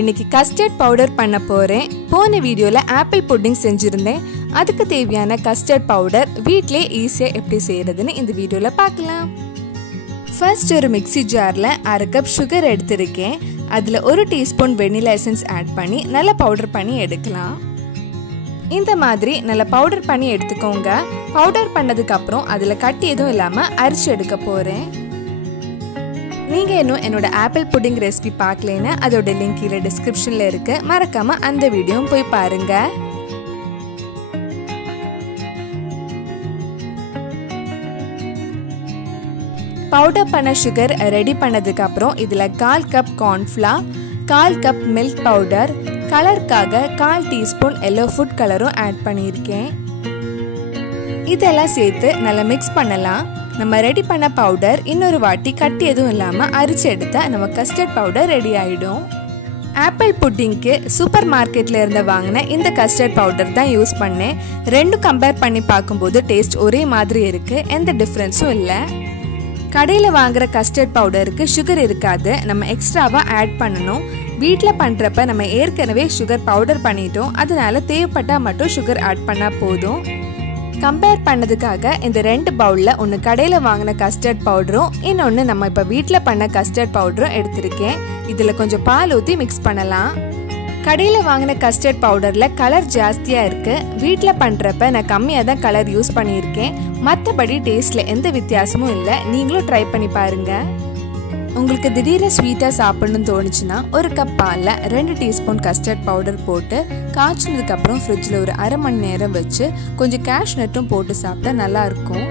இன்னைக்கு custard powder பண்ண போறேன். போன வீடியோல ஆப்பிள் புட்டிங் செஞ்சிருந்தேன். அதுக்கு தேவையான கஸ்டர்ட் பவுடர் வீட்லயே ஈஸியா எப்படி செய்யறதுன்னு இந்த வீடியோல பார்க்கலாம். ஃபர்ஸ்ட் ஒரு மிக்ஸி ஜார்ல 1/2 கப் சுகர் எடுத்துருக்கேன். அதுல 1 டீஸ்பூன் வெனிலா எசன்ஸ் ஆட் பண்ணி நல்லா பவுடர் பண்ணி எடுக்கலாம். இந்த மாதிரி நல்லா பவுடர் பண்ணி எடுத்துக்கோங்க. பவுடர் பண்ணதுக்கு அப்புறம் அதுல கட்டி எதுவும் இல்லாம அரைச்சு எடுக்க போறேன். நீங்க இன்னும் என்னோட ஆப்பிள் புட்டிங் ரெசிபி பார்க்கலைன்னா அதோட லிங்க் கீழே டிஸ்கிரிப்ஷன்ல இருக்கு. மறக்காம அந்த வீடியோவும் போய் பாருங்க. பவுடர் பண்ண சுகர் ரெடி பண்ணதுக்கு அப்புறம் இதுல 1/4 cup cornflour, 1/4 cup milk powder, கலருக்காக 1/4 டீஸ்பூன் எல்லோ ஃபுட் கலரும் ஆட் பண்ணியிருக்கேன். இதெல்லாம் சேர்த்து நல்லா மிக்ஸ் பண்ணலாம். நம்ம ரெடி பண்ண பவுடர் இன்னொரு வாட்டி கட்டி எதுவும் இல்லாமல் அரிச்சு எடுத்தா நம்ம கஸ்டர்ட் பவுடர் ரெடி ஆகிடும். ஆப்பிள் புட்டிங்க்கு சூப்பர் மார்க்கெட்டில் இருந்து வாங்கின இந்த கஸ்டர்ட் பவுடர் தான் யூஸ் பண்ணேன். ரெண்டும் கம்பேர் பண்ணி பார்க்கும்போது டேஸ்ட் ஒரே மாதிரி இருக்குது, எந்த டிஃப்ரென்ஸும் இல்லை. கடையில் வாங்குற கஸ்டர்ட் பவுடருக்கு சுகர் இருக்காது, நம்ம எக்ஸ்ட்ராவாக ஆட் பண்ணணும். வீட்டில் பண்ணுறப்ப நம்ம ஏற்கனவே சுகர் பவுடர் பண்ணிட்டோம், அதனால தேவைப்பட்டால் மட்டும் சுகர் ஆட் பண்ணால் போதும். கம்பேர் பண்ணதுக்காக இந்த 2 பவுலில் ஒன்று கடையில் வாங்கின கஸ்டர்ட் பவுடரும் இன்னொன்று நம்ம இப்போ வீட்டில் பண்ண கஸ்டர்ட் பவுடரும் எடுத்திருக்கேன். இதில் கொஞ்சம் பால் ஊற்றி மிக்ஸ் பண்ணலாம். கடையில் வாங்கின கஸ்டர்ட் பவுடரில் கலர் ஜாஸ்தியாக இருக்குது. வீட்டில் பண்ணுறப்ப நான் கம்மியாக தான் கலர் யூஸ் பண்ணியிருக்கேன். மற்றபடி டேஸ்ட்டில் எந்த வித்தியாசமும் இல்லை. நீங்களும் ட்ரை பண்ணி பாருங்கள். உங்களுக்கு திடீர்னு ஸ்வீட்டாக சாப்பிடணும்னு தோணுச்சுன்னா 1 கப் பாலில் 2 டீஸ்பூன் கஸ்டர்ட் பவுடர் போட்டு காய்ச்சினதுக்கப்புறம் ஃப்ரிட்ஜில் ஒரு 1/2 மணி நேரம் வச்சு கொஞ்சம் கேஷ்நட்டும் போட்டு சாப்பிட்டா நல்லாயிருக்கும்.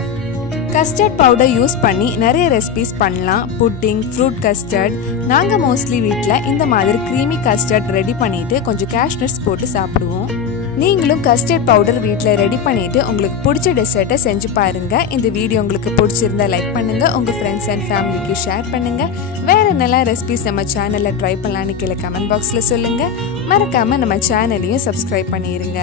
கஸ்டர்ட் பவுடர் யூஸ் பண்ணி நிறைய ரெசிபிஸ் பண்ணலாம். Pudding, fruit custard. நாங்கள் மோஸ்ட்லி வீட்டில் இந்த மாதிரி க்ரீமி கஸ்டர்ட் ரெடி பண்ணிவிட்டு கொஞ்சம் கேஷ்நட்ஸ் போட்டு சாப்பிடுவோம். நீங்களும் கஸ்டர்ட் பவுடர் வீட்டில் ரெடி பண்ணிவிட்டு உங்களுக்கு பிடிச்ச டெசர்ட்டை செஞ்சு பாருங்கள். இந்த வீடியோ உங்களுக்கு பிடிச்சிருந்தா லைக் பண்ணுங்கள், உங்கள் ஃப்ரெண்ட்ஸ் அண்ட் ஃபேமிலிக்கு ஷேர் பண்ணுங்கள். வேறு என்னெல்லாம் ரெசிபிஸ் நம்ம சேனலில் ட்ரை பண்ணலான்னு கீழே கமெண்ட் பாக்ஸில் சொல்லுங்கள். மறக்காமல் நம்ம சேனலையும் சப்ஸ்கிரைப் பண்ணிடுங்க.